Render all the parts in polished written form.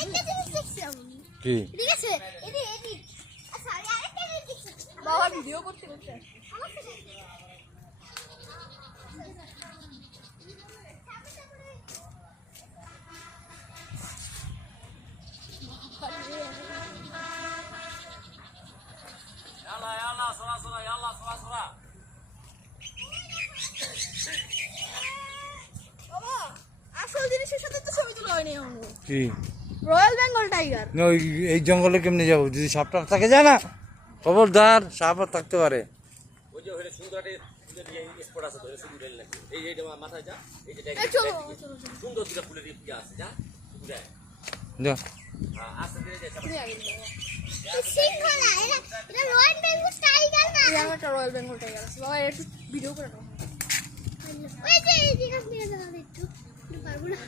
আরেকটা জিনিস দেখছি আমি। কি ঠিক আছে এদিক আচ্ছা আরেকটা জিনিস দেখছি বাবা ভিডিও করতে করতে আমার সাথে বাবা আসল জিনিসের সাথে তো ছবি তোলা হয়নি এখনো। কি রয়্যাল বেঙ্গল টাইগার। না, এই জঙ্গলে কেমনে যাবো যদি সাপ টাপ থাকে যায় না? খবরদার, সাপ আর থাকতে পারে। ওই যে ওখানে সুন্দরটি স্পট আছে ধরে সুন্দর নাকি এই যে মাথায় যা এই যে চলো চলো সুন্দর দুটো ফুলের ইয়ে আছে যা ঘুরে যা আস্তে ধীরে যাচ্ছে সিংহলা এটা রয়্যাল বেঙ্গল টাইগার না এই আমার একটা রয়্যাল বেঙ্গল টাইগার আছে। বাবা একটু ভিডিও করে নাও। ওই যে এদিকে আপনি দাঁড়ান একটু পারবো না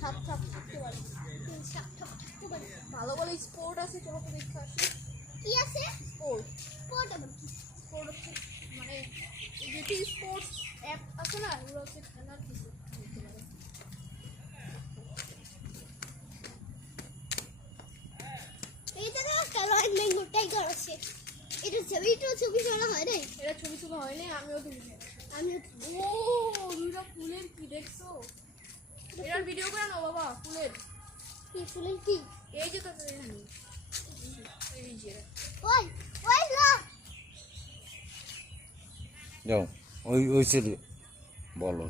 সাপ সাপ থাকতে পারে। ভালো ভালো স্পোর্ট আছে, চলো তো দেখে আসি। কি আছে স্পোর্ট স্পট আবার কি স্পোর্ট হচ্ছে মানে যেটি স্পোর্টস অ্যাপ আছে না, এগুলো হচ্ছে খেলার কিছু। এইটা তো একটা রয়্যাল বেঙ্গল টাইগার আছে এটা ছবি তোলা হয় নাই এটা ছবি তোলা হয়নি, আমিও তুলি। আমি ও দুইটা ফুলের কি দেখছো? এটার ভিডিও করে নাও বাবা ফুলের। কি ফুলের কি এই যে তো এখানে এই যে ওই ওই লা যাও ওই ছেলে বলো।